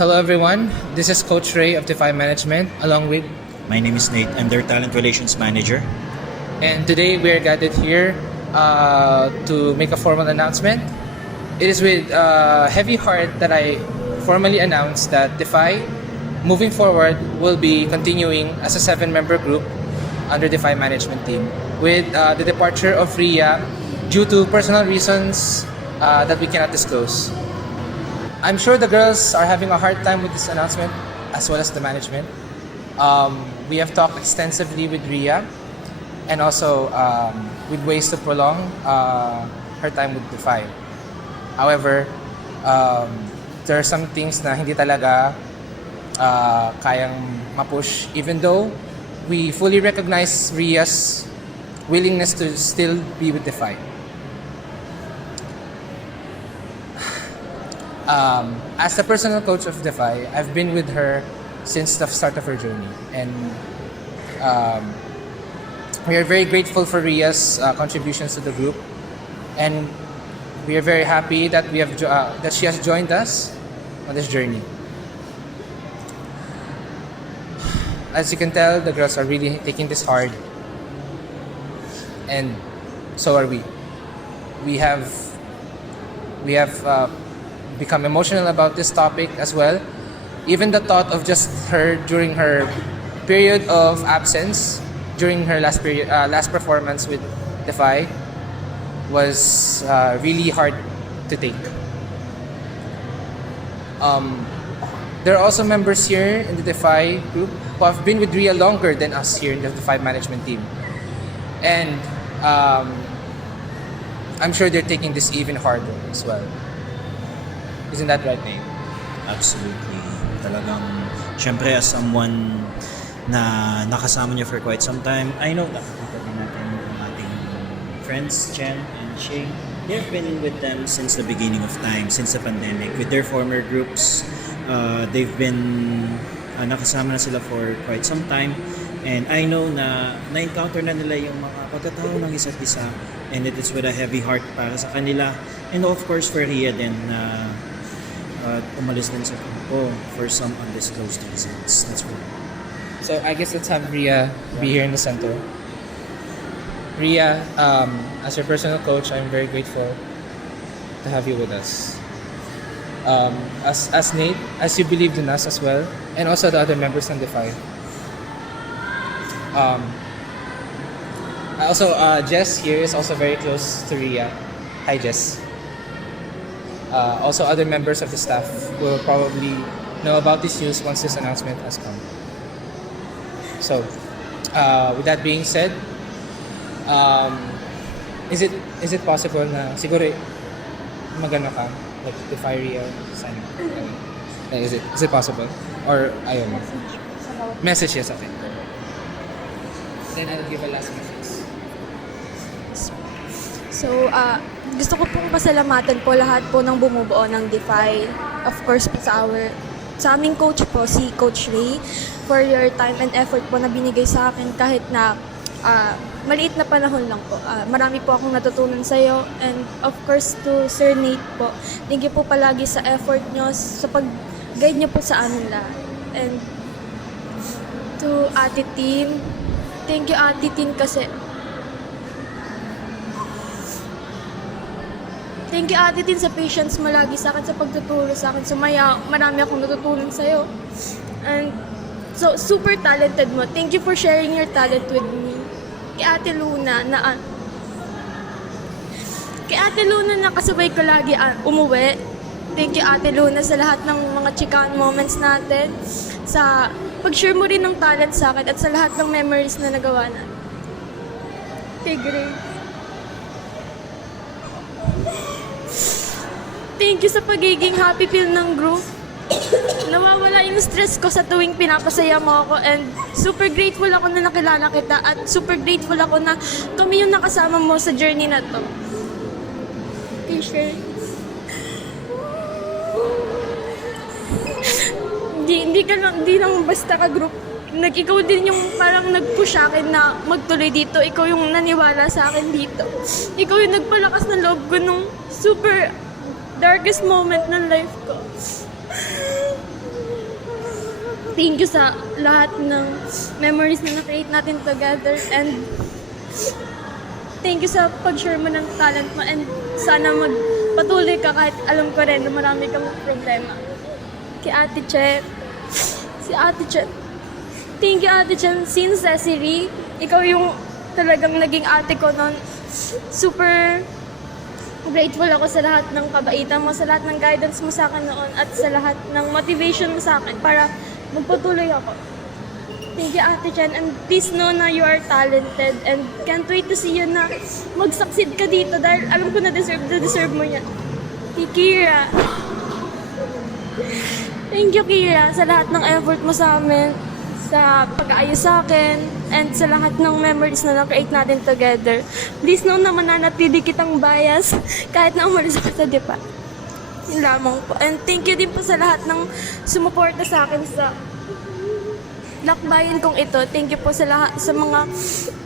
Hello everyone, this is Coach Ray of Defy Management along with, My name is Nate. I'm their talent relations manager. and today we are gathered here to make a formal announcement. It is with heavy heart that I formally announce that Defy moving forward will be continuing as a 7-member group under Defy Management team with the departure of Ria due to personal reasons that we cannot disclose. I'm sure the girls are having a hard time with this announcement as well as the management. We have talked extensively with Ria and also with ways to prolong her time with Defy. However, there are some things na hindi talaga kayang mapush even though we fully recognize Ria's willingness to still be with Defy. As the personal coach of Defy, I've been with her since the start of her journey, and we are very grateful for Ria's contributions to the group, and we are very happy that that she has joined us on this journey. As you can tell, the girls are really taking this hard, and so are we. We have become emotional about this topic as well. Even the thought of just her during her period of absence, during her last performance with Defy, was really hard to take. There are also members here in the Defy group who have been with Ria longer than us here in the Defy management team, and I'm sure they're taking this even harder as well. Isn't that right, Nate? Absolutely. Talagang, syempre as someone na nakasama niyo for quite some time, I know nakakita din natin ang ating friends, Chen and Shane. They've been with them since the beginning of time, since the pandemic. With their former groups, they've been nakasama na sila for quite some time. And I know na na-encounter na nila yung mga pagkatao ng isa't isa, and it is with a heavy heart para sa kanila. And of course for Ria din na umalis din sa kampo for some undisclosed reasons. That's right. So I guess let's have Ria be here in the center. Ria, as your personal coach, I'm very grateful to have you with us. As Nate, as you believed in us as well, and also the other members on Defy. Also, Jess here is also very close to Ria. Hi, Jess. Also, other members of the staff will probably know about this news once this announcement has come. So, with that being said, is it possible na siguro magano ka, like Defy Ria sign? Is it possible or ayaw mo? Message, yes, okay. Then I'll give a last message. So, gusto ko pong pasalamatan po lahat po ng bumubuo ng Defy. Of course po sa aming coach po, si Coach Ray, for your time and effort po na binigay sa akin kahit na maliit na panahon lang po. Marami po akong natutunan sa iyo, and of course to Sir Nate po. Thank you po palagi sa effort nyo, sa pag-guide nyo po sa amin lahat. And to Ate Tin, thank you Ate Tin kasi thank you Ate Tin sa patience mo lagi sa akin, sa pagtuturo sa akin. Sumaya, marami akong natutunan sa'yo. And so, super talented mo. Thank you for sharing your talent with me. Kay Ate Luna na kasabay ko lagi umuwi. Thank you Ate Luna sa lahat ng mga chikahan moments natin. Sa pag-share mo rin ng talent sa akin at sa lahat ng memories na nagawa natin. Kay Gray. Thank you sa pagiging happy feel ng group. Nawawala yung stress ko sa tuwing pinapasaya mo ako, and super grateful ako na nakilala kita at super grateful ako na kami yung nakasama mo sa journey na to. T-shirt. Hindi lang basta ka group. Ikaw din yung parang nag-push akin na magtuloy dito. Ikaw yung naniwala sa akin dito. Ikaw yung nagpalakas ng loob ko nung super darkest moment ng life ko. thank you sa lahat ng memories na na-create natin together, and thank you sa pag-share mo ng talent mo, and sana magpatuloy ka kahit alam ko rin na marami kang problema. Kay Ate Che, si Ate Che, thank you Ate Che, since Cecily, ikaw yung talagang naging ate ko noon. Super grateful ako sa lahat ng kabaitan mo, sa lahat ng guidance mo sa akin noon, at sa lahat ng motivation mo sa akin para magpatuloy ako. Thank you, Ate Chen, and please know na you are talented, and can't wait to see you na mag-succeed ka dito dahil alam ko na deserve mo yan. Kay Kira. Thank you, Kira, sa lahat ng effort mo sa amin, sa pag-aayos sa akin, and sa lahat ng memories na na-create natin together. Please know na mananatili kitang bias kahit na umalis ako sa dipa. Yun lamang po. And thank you din po sa lahat ng sumuporta sa akin sa lakbayan kong ito. Thank you po sa lahat, sa mga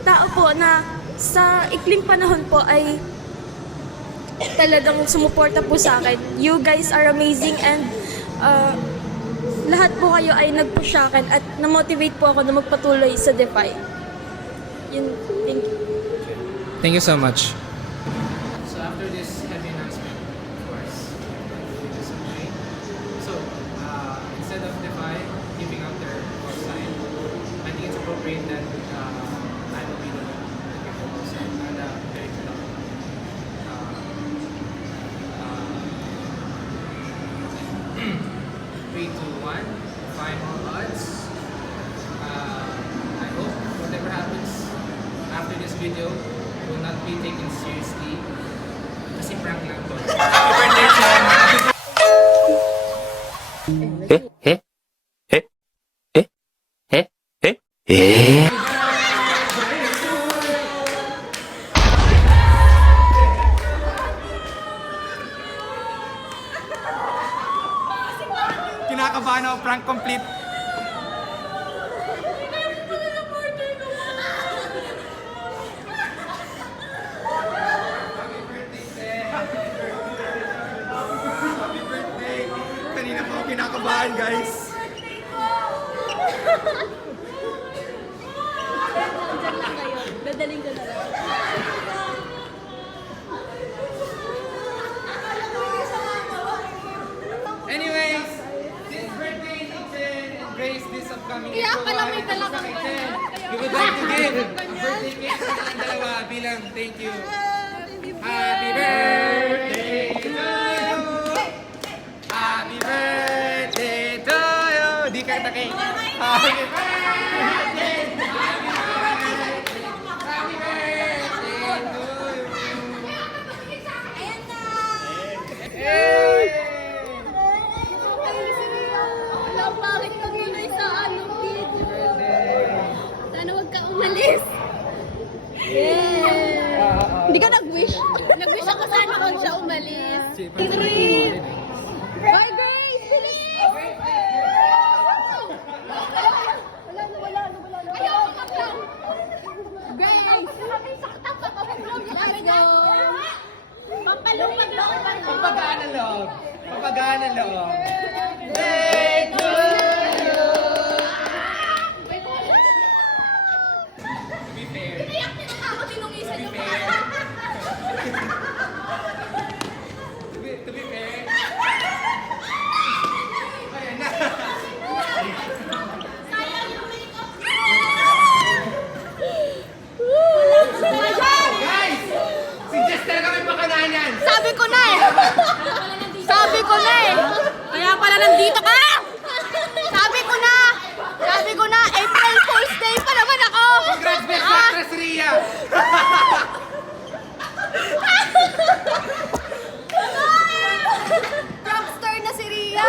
tao po na sa ikling panahon po ay talagang sumuporta po sa akin. You guys are amazing, and lahat po kayo ay nag-push sa akin at na-motivate po ako na magpatuloy sa Defy. Yun, thank you. Thank you so much. So after this heavy announcement, of course, we just okay. So instead of Defy giving out their website, I think it's appropriate that I will be the one to give the website and very good luck. 3, 2, 1, final odds. I hope whatever happens after this video will not be taken seriously. Kasi prank lang to. Happy birthday, Chen! Kinakabahan ako, prank complete. Happy birthday! Kanina pa ako kinakabahan, guys. Dadaling ko na lang. Anyways, this birthday ni Chen and Grace this upcoming Kaya pala may Ito dala sa kay kang Chen. ganyan. We would like to give a birthday cake sa kanilang dalawa bilang thank you. Happy birthday to you! Happy birthday to you! Di ka kata cake. Happy birthday! Happy birthday! Happy birthday to you! Hey! Wala, bakit nagmulay sa video? Sana huwag ka umalis. Yeah. Hindi ka nag-wish? Nag-wish ako sana kung siya umalis. Bye, Grace! Bilis! Wala na. Ayaw, kapag! Grace! Let's go! Pampalupag loob pa. Pampagaan ang loob. Pampagaan ang loob. Birthday to you! To be fair. Iyak din ako, tinungisan yung fair. To be fair. Ayan na. Guys! Si Jess talaga may pakananan. Sabi ko na eh! Kaya pala nandito ka! Sabi ko na! April Fool's Day pa naman ako! Congrats, Best Actress Ria! Rockstar na si Ria!